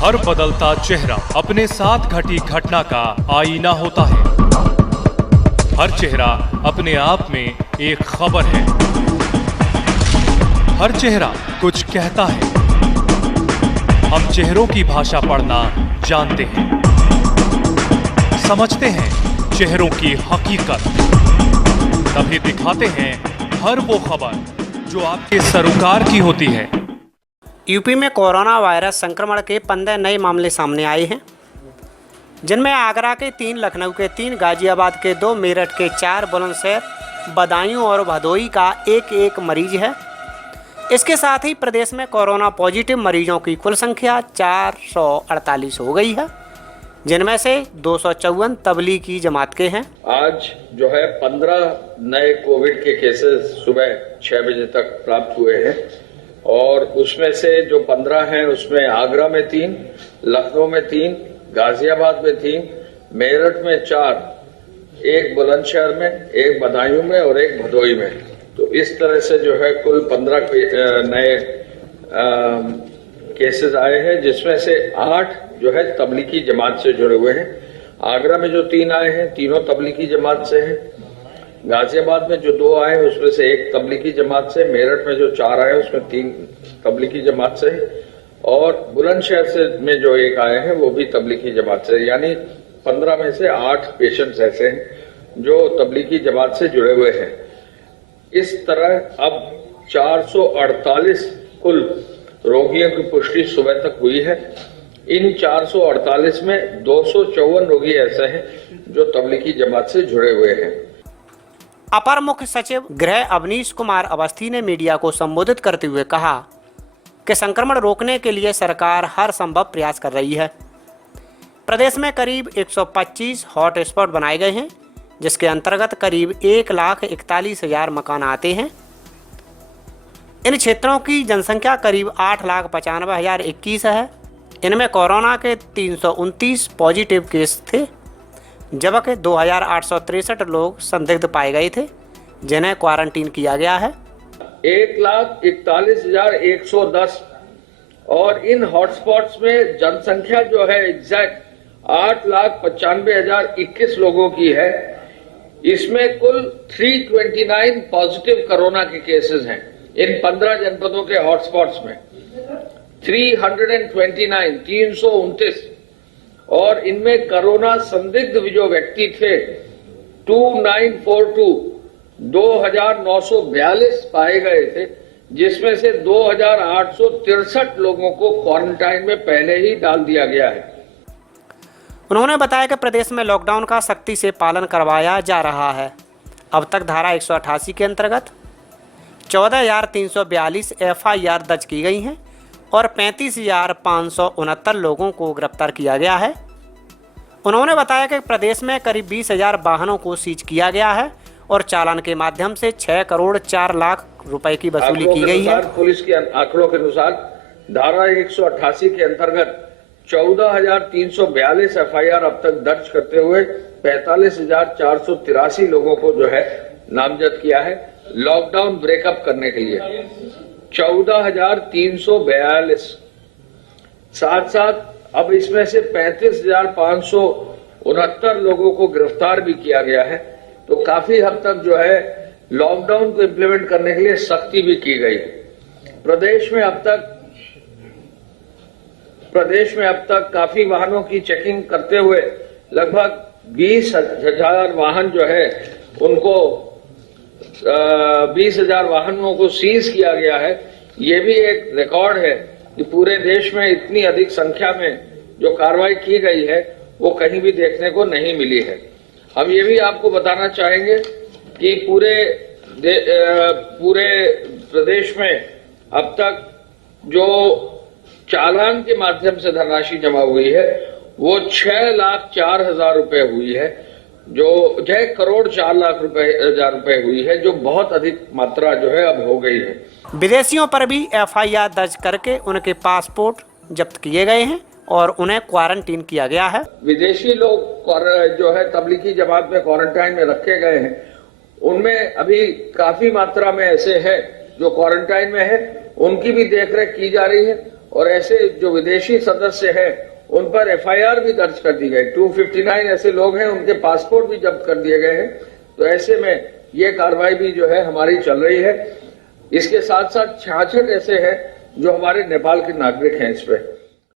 हर बदलता चेहरा अपने साथ घटी घटना का आईना होता है। हर चेहरा अपने आप में एक खबर है। हर चेहरा कुछ कहता है। हम चेहरों की भाषा पढ़ना जानते हैं, समझते हैं चेहरों की हकीकत, तभी दिखाते हैं हर वो खबर जो आपके सरोकार की होती है। यूपी में कोरोना वायरस संक्रमण के 15 नए मामले सामने आए हैं, जिनमें आगरा के 3, लखनऊ के 3, गाजियाबाद के 2, मेरठ के 4, बुलंदशहर, बदायूं और भदोई का एक मरीज है। इसके साथ ही प्रदेश में कोरोना पॉजिटिव मरीजों की कुल संख्या 448 हो गई है, जिनमें से 254 तबलीगी जमात के हैं। आज जो है 15 नए कोविड के केसेस सुबह 6 बजे तक प्राप्त हुए हैं और उसमें से जो 15 हैं उसमें आगरा में 3, लखनऊ में 3, गाजियाबाद में 3, मेरठ में 4, एक बुलंदशहर में, एक बदायूं में और एक भदोई में। तो इस तरह से जो है कुल 15 नए केसेस आए हैं, जिसमें से 8 जो है तबलीगी जमात से जुड़े हुए हैं। आगरा में जो 3 आए हैं तीनों तबलीगी जमात से हैं। गाजियाबाद में जो 2 आए उसमें से 1 तबलीगी जमात से, मेरठ में जो 4 आए उसमें 3 तबलीगी जमात से और बुलंदशहर से में जो 1 आए हैं वो भी तबलीगी जमात से। यानी 15 में से 8 पेशेंट्स ऐसे हैं जो तबलीगी जमात से जुड़े हुए हैं। इस तरह अब 448 कुल रोगियों की पुष्टि सुबह तक हुई है। इन 448 में 254 रोगी ऐसे हैं जो तबलीगी जमात से जुड़े हुए हैं। अपर मुख्य सचिव गृह अवनीश कुमार अवस्थी ने मीडिया को संबोधित करते हुए कहा कि संक्रमण रोकने के लिए सरकार हर संभव प्रयास कर रही है। प्रदेश में करीब 125 हॉट स्पॉट बनाए गए हैं, जिसके अंतर्गत करीब 1,41,000 मकान आते हैं। इन क्षेत्रों की जनसंख्या करीब 8,95,021 है। इनमें कोरोना के 329 पॉजिटिव केस थे, जबकि 2,863 लोग संदिग्ध पाए गए थे, जिन्हें क्वारंटीन किया गया है। 1,41,110 और इन हॉटस्पॉट्स में जनसंख्या जो है एग्जैक्ट 8,95,021 लोगों की है। इसमें कुल 329 पॉजिटिव कोरोना के केसेस हैं। इन 15 जनपदों के हॉटस्पॉट्स में 329 और इनमें कोरोना संदिग्ध जो व्यक्ति थे 2,942 पाए गए थे, जिसमें से 2,863 लोगों को क्वारंटाइन में पहले ही डाल दिया गया है। उन्होंने बताया कि प्रदेश में लॉकडाउन का सख्ती से पालन करवाया जा रहा है। अब तक धारा 188 के अंतर्गत 14,342 FIR दर्ज की गई हैं और 35,569 लोगों को गिरफ्तार किया गया है। उन्होंने बताया कि प्रदेश में करीब 20,000 वाहनों को सीज किया गया है और चालान के माध्यम से 6 करोड़ 4 लाख रुपए की वसूली की गई है। पुलिस के आंकड़ों के अनुसार धारा 188 के अंतर्गत 14,342 FIR अब तक दर्ज करते हुए 45,483 लोगों को जो है नामजद किया है लॉकडाउन ब्रेकअप करने के लिए। 14,342 साथ अब इसमें से 35,569 लोगों को गिरफ्तार भी किया गया है। तो काफी हद तक जो है लॉकडाउन को इम्प्लीमेंट करने के लिए सख्ती भी की गई। प्रदेश में अब तक काफी वाहनों की चेकिंग करते हुए लगभग 20,000 वाहन जो है उनको 20,000 वाहनों को सीज किया गया है। ये भी एक रिकॉर्ड है कि पूरे देश में इतनी अधिक संख्या में जो कार्रवाई की गई है वो कहीं भी देखने को नहीं मिली है। हम ये भी आपको बताना चाहेंगे कि पूरे प्रदेश में अब तक जो चालान के माध्यम से धनराशि जमा हुई है वो 6,04,000 रुपए हुई है, जो 6 करोड़ 4 लाख रुपए हुई है, जो बहुत अधिक मात्रा जो है अब हो गई है। विदेशियों पर भी FIR दर्ज करके उनके पासपोर्ट जब्त किए गए हैं और उन्हें क्वारंटीन किया गया है। विदेशी लोग जो है तबलीगी जमात में क्वारंटाइन में रखे गए हैं, उनमें अभी काफी मात्रा में ऐसे है जो क्वारंटाइन में है, उनकी भी देखरेख की जा रही है और ऐसे जो विदेशी सदस्य हैं उन पर FIR भी दर्ज कर दी गई। 259 ऐसे लोग हैं, उनके पासपोर्ट भी जब्त कर दिए गए हैं। तो ऐसे में ये कार्रवाई भी जो है हमारी चल रही है। इसके साथ साथ 66 ऐसे हैं जो हमारे नेपाल के नागरिक हैं इस पे।